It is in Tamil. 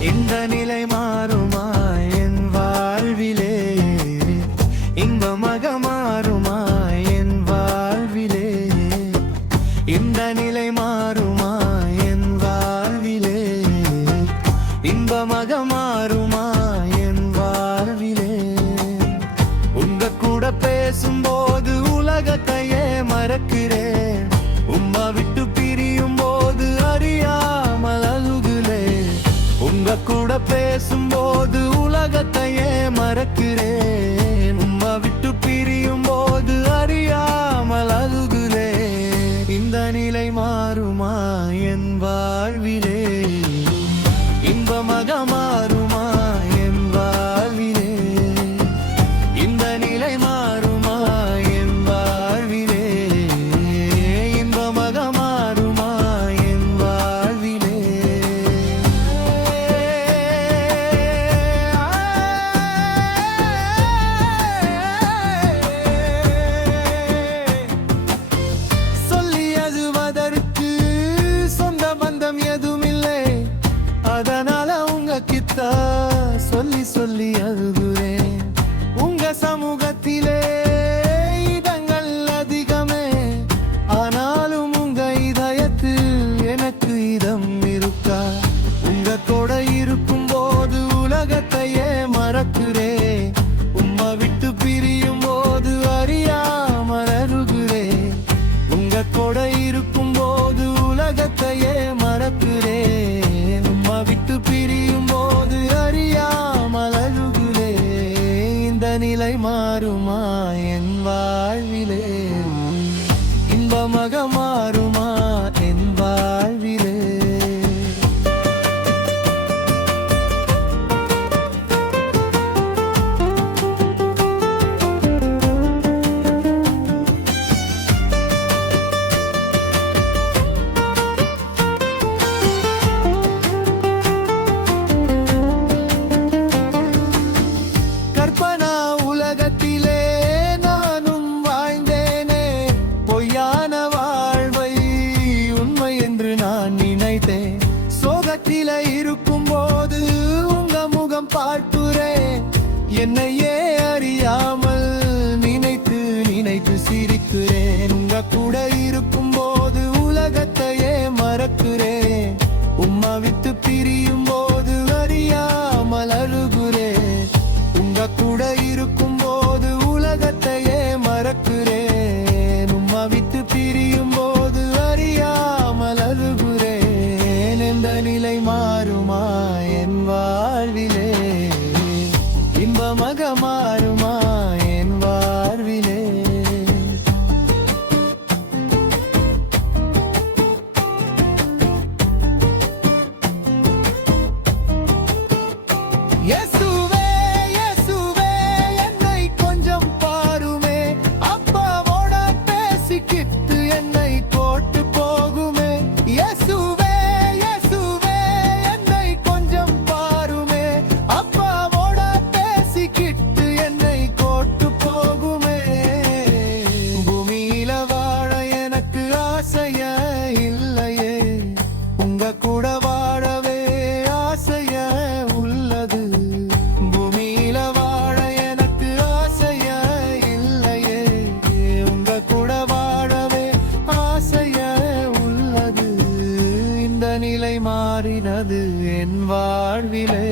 இந்த நிலை மாறுமா என் வாழ்விலே? இன்பமாக மாறுமா என் வாழ்விலே? இந்த நிலை மாறுமா என் வாழ்விலே? இன்பமாக மாறுமா என் வாழ்விலே? உங்க கூட பேசும்போது உலகத்தையே மறக்கிறேன். உம்மா விட்டு பிரியும் போது அறியாமல் அழுகிறேன். உங்க கூட பேசும்போது உலகத்தையே மறக்கிறேன். உம்மா விட்டு பிரியும் போது அறியாமல் அழுகிறேன். இந்த நிலை மாறுமா என் வாழ்விலே? இன்பமாக மாறுமா என் வாழ்விலே? இந்த நிலை மாறுமா என் வாழ்விலே? இன்பமாக மாறுமா என் வாழ்விலே? சொல்லி அழுவதற்கு சொந்த பந்தம் எதுவுமில்லை. அதனால உங்க கிட்ட சொல்லி சொல்லி அழுகுறேன். உங்க சமூகத்திலே இடங்கள் அதிகமே. ஆனாலும் உங்க இதயத்தில் எனக்கு இதம் இருக்கா? உங்க கூட இருக்கும் போது உலகத்தையே மறக்கிறேன். உம்மா விட்டு பிரியும் போது அறியாமல் அழுகிறேன். உங்க கூட இருக்கும் போது உலகத்தையே மறக்கிறேன். உம்மா விட்டு பிரியும் போது அறியாமல் அழுகிறேன். இந்த நிலை மாறுமா என் வாழ்விலே? இன்பமாக மாறுமா என் வாழ்விலே? கற்பனா உலகத்திலே நானும் வாழ்ந்தேனே. பொய்யான வாழ்வை உண்மை என்று நான் நினைத்தேன். சோகத்தில இருக்கும் போது உங்க முகம் பார்க்கிறேன். என்னையே அறியாமல் நினைத்து நினைத்து சிரிக்கிறேன். உங்க கூட இருக்கும் போது உலகத்தையே மறக்கிறேன். உம்மா விட்டு பிரியும் போது அறியாமல் அழுகிறேன். உங்க கூட இருக்கும் போது உலகத்தையே மறக்கிறேன். உம்மா விட்டு பிரியும் போது அறியாமல் அழுகிறேன். இந்த நிலை மாறுமா என் வாழ்விலே? இன்பமாக மாறுமா என் வாழ்விலே? இயேசுவே இயேசுவே என்னை கொஞ்சம் பாருமே. அப்பாவோட பேசிக்கிட்டு என்னை போட்டு போகுமே. இயேசுவே இயேசுவே என்னை கொஞ்சம் பாருமே. அப்பாவோட பேசிக்கிட்டு என்னை போட்டு போகுமே. பூமியில வாழ எனக்கு ஆசைய இல்லையே. உங்க கூட வாழவே ஆசைய உள்ளது. பூமியில வாழ எனக்கு ஆசைய இல்லையே. உங்க கூட வாழவே ஆசைய உள்ளது. இந்த நிலை மாறினது என் வாழ்விலே.